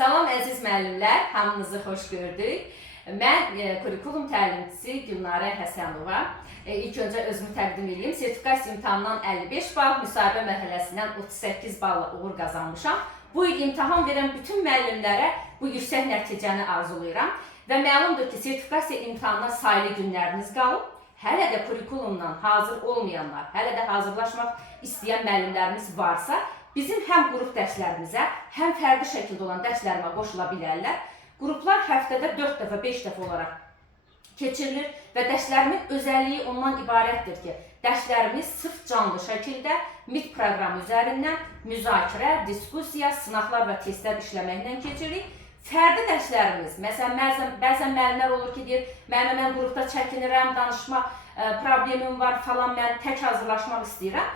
Salam əziz müəllimlər, hamınızı xoş gördük. Mən kurikulum təlimçisi Gülnarə Həsənova. İlk öncə özümü təqdim edeyim. Sertifikasiya imtahanından 55 bal, müsahibə mərhələsindən 38 balla uğur qazanmışam. Bu il imtahan verən bütün müəllimlərə bu yüksək nəticəni arzulayıram. Və məlumdur ki, sertifikasiya imtahanına sayılı günləriniz qalıb. Hələ də kurikulumdan hazır olmayanlar, hələ də hazırlaşmaq istəyən müəllimlərimiz varsa, bizim həm qrup dərslərimizə, həm fərdi şəkildə olan dərslərimə qoşula bilərlər. Qruplar həftədə 4 dəfə, 5 dəfə olaraq keçirilir və dərslərimin özəlliyi ondan ibarətdir ki, dərslərimiz sırf canlı şəkildə MIT proqramı üzərindən müzakirə, diskusiya, sınaqlar və testlər işləməklə keçiririk. Fərdi dərslərimiz, məsələn, bəzən müəllimlər olur ki, deyir, mən qrupda çəkinirəm, danışma problemim var falan, mən tək hazırlaşmaq istəyirəm.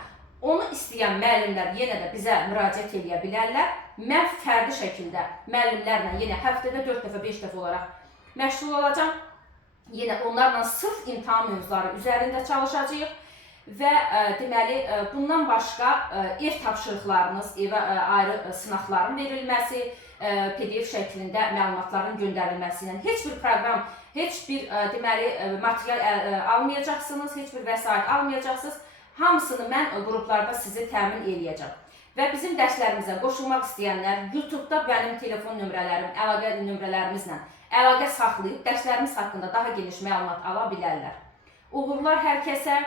Onu istəyən müəllimlər yenə də bizə müraciət edə bilərlər. Mən fərdi şəkildə müəllimlərlə yenə həftədə 4 dəfə, 5 dəfə olaraq məşğul olacağam. Yenə onlarla sırf imtahan mövzuları üzərində çalışacağıq. Və deməli, bundan başqa ev tapşırıqlarınız, evə ayrı sınaqların verilməsi, PDF şəklində məlumatların göndərilməsi ilə heç bir proqram, heç bir deməli, material almayacaqsınız, heç bir vəsait almayacaqsınız. Hamısını mən qruplarda sizi təmin edəcəm. Və bizim dərslərimizə qoşulmaq istəyənlər YouTube-da mənim telefon nömrələrim, əlaqə nömrələrimizlə əlaqə saxlayıb dərslərimiz haqqında daha geniş məlumat ala bilərlər. Uğurlar hər kəsə.